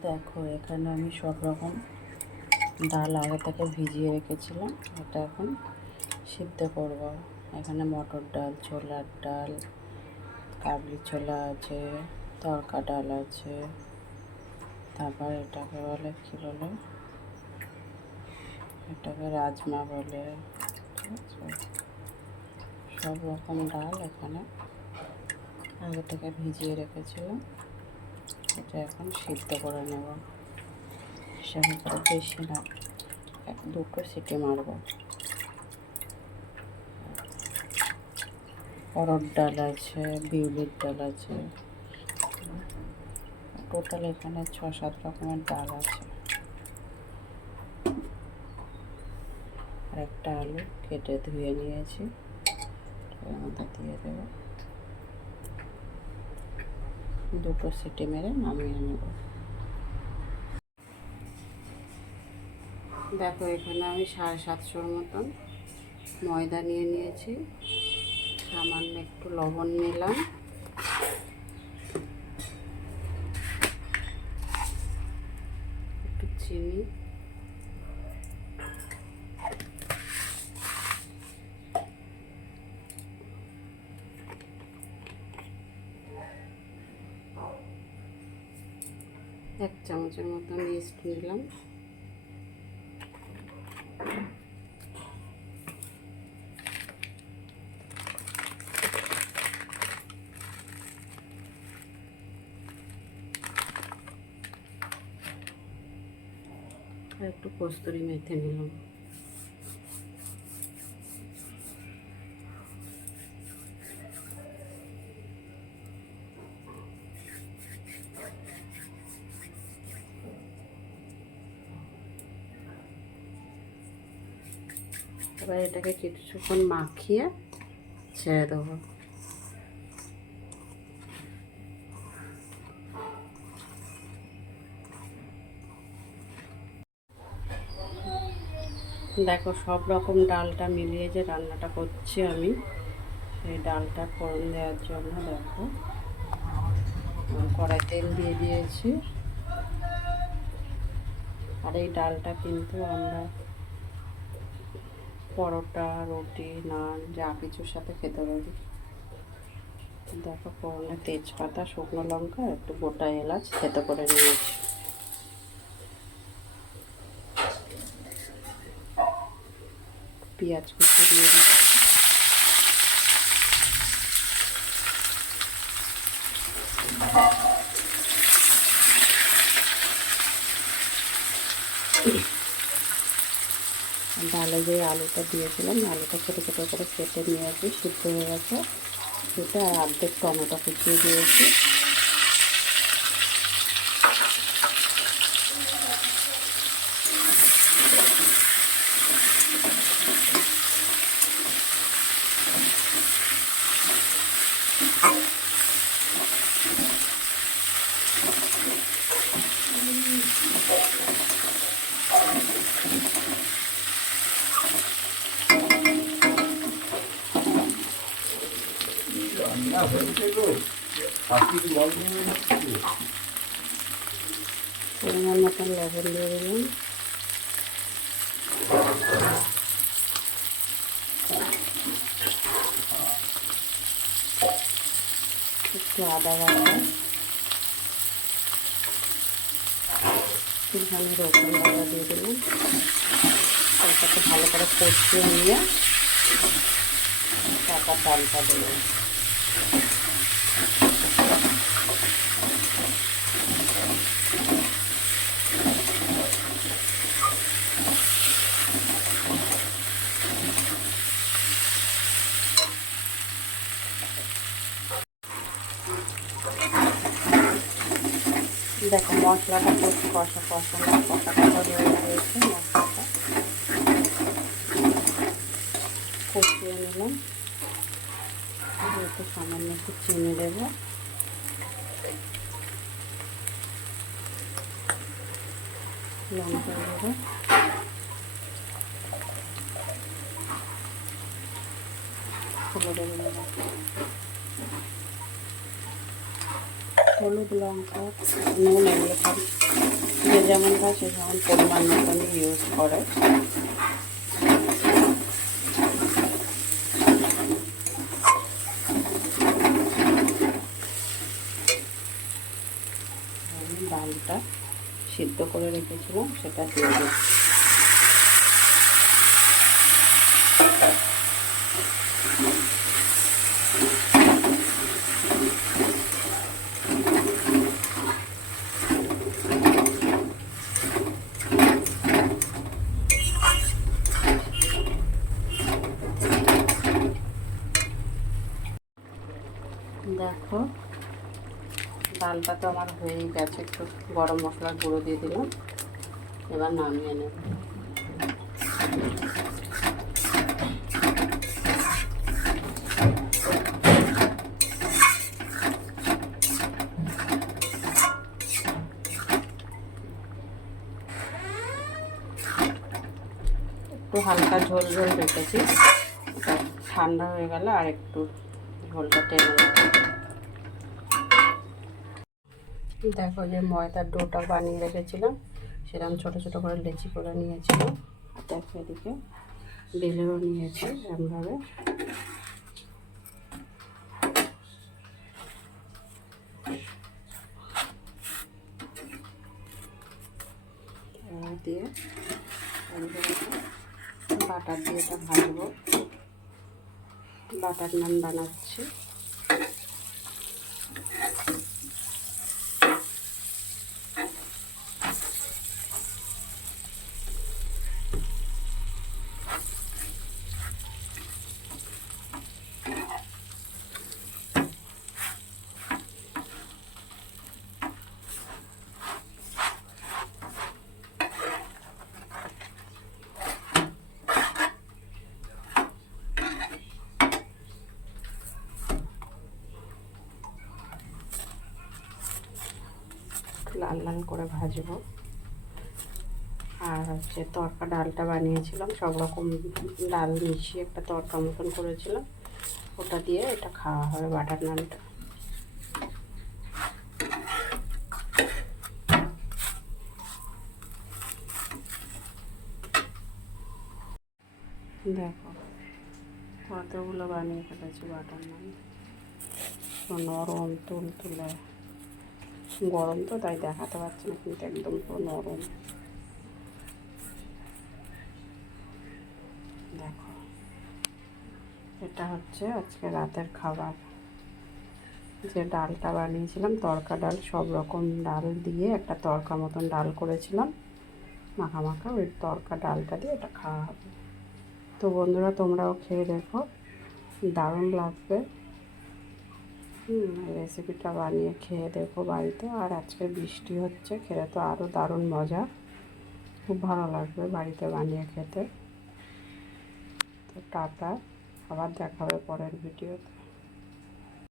দেখো এখানে আমি সব রকম ডাল আগে থেকে ভিজিয়ে রেখেছিলাম, এটা এখন সিদ্ধ করব। এখানে মটর ডাল, ছোলার ডাল, কাবলি ছোলা আছে, তড়কা ডাল আছে, তারপর এটাকে বলে কী বলে, এটাকে রাজমা বলে। ঠিক আছে, সব রকম ডাল এখানে আগে থেকে ভিজিয়ে রেখেছিলাম, এটা এখন সিদ্ধ করে নেব। হিসাবে করে বেশি না, 1-2 সিটি মারব। অরহর ডাল আছে, বিউলির ডাল আছে, টোটাল এখানে 6-7 রকমের ডাল আছে। আর একটা আলু কেটে ধুয়ে নিয়েছি, এর মধ্যে দিয়ে দেব। 2 সিটি মেরে নামিয়ে নেব। দেখো এখানে আমি 750 মতন ময়দা নিয়ে নিয়েছি, সামান্য একটু লবণ নিলাম, একটু চিনি, এক চামচের মতন ইস্ট নিলাম, আর একটু কস্তুরি মেথি নিলাম। এবার এটাকে কিছুক্ষণ মাখিয়ে ছেড়ে দেবো। দেখো সব রকম ডালটা মিলিয়ে যে রান্নাটা করছি আমি, সেই ডালটা ফোড়ন দেওয়ার জন্য দেখো কড়াই তেল দিয়ে দিয়েছি। আর এই ডালটা কিন্তু আমরা পরোটা, রুটি, নান যা কিছুর সাথে খেতে পারি। দেখো ফোড়নে তেজপাতা, শুকনো লঙ্কা, একটু গোটা এলাচ থেতো করে নিয়েছি। পেঁয়াজ কুচি দিয়ে দিচ্ছি। ডালে যে আলুটা দিয়েছিলাম, আলুটা ছোটো ছোটো করে কেটে নিয়েছি, সিদ্ধ হয়ে গেছে সেটা। আর অর্ধেক টমেটো কুচিয়ে দিয়েছি। পরিমাণ মতন লবণ দিয়ে দিলাম, একটু আদা বাটা, একটুখানি রসুন বাটা দিয়ে দিলাম। তারপরে ভালো করে কষিয়ে নিয়ে তারপর ডালটা দিলাম। দেখো মশলাটা খুব কষা হয়ে গিয়েছে। মশলাটা কষিয়ে নিলাম, একটু সামান্য একটু চিনি দেবো, লঙ্কা দেবো, হলুদ, লঙ্কা, নুন, এগুলো সব যেমন খায় সে যেমন পরিমাণ মতনই ইউজ করে। আমি ডালটা সিদ্ধ করে রেখেছিলাম সেটা দিয়ে দিচ্ছি। দেখো ডালটা তো আমার হয়েই গেছে, একটু গরম মশলার গুঁড়ো দিয়ে দিলাম, এবার নামিয়ে নেব। একটু হালকা ঝোল ঝোল রেখেছি, ঠান্ডা হয়ে গেলে আর একটু ঝোলটা টেনে নেব। দেখো যে ময়দার ডোটা বানিয়ে রেখেছিলাম সেরকম ছোটো ছোটো করে লেচি করে নিয়েছিলাম, আর দেখো এদিকে বেলেও নিয়েছি এমনভাবে। দিয়ে বাটার দিয়ে এটা ভাজবো, বাটার নান বানাচ্ছি। লাল লাল করে ভাজবো। আর হচ্ছে তড়কা ডালটা বানিয়েছিলাম, সব রকম ডাল মিশিয়ে একটা তড়কা মতন করেছিলাম, ওটা দিয়ে এটা খাওয়া হবে বাটার নানটা। দেখো কতগুলো বানিয়ে ফেলেছি বাটার নান, নরম তুলতুলে। গরম তো তাই দেখাতে পারছি না, কিন্তু একদম পুরো নরম। দেখো এটা হচ্ছে আজকে রাতের খাবার। যে ডালটা বানিয়েছিলাম তড়কা ডাল, সব রকম ডাল দিয়ে একটা তড়কা মতন ডাল করেছিলাম মাখা মাখা, ওই তড়কা ডালটা দিয়ে এটা খাওয়া হবে। তো বন্ধুরা তোমরাও খেয়ে দেখো, দারুণ লাগবে। রেসিপিটা বানিয়ে খেয়ে দেখো বাড়িতে। আর আজকে বৃষ্টি হচ্ছে, খেলে তো আরও দারুণ মজা, খুব ভালো লাগবে বাড়িতে বানিয়ে খেতে। তো টাটা, আবার দেখা হবে পরের ভিডিওতে।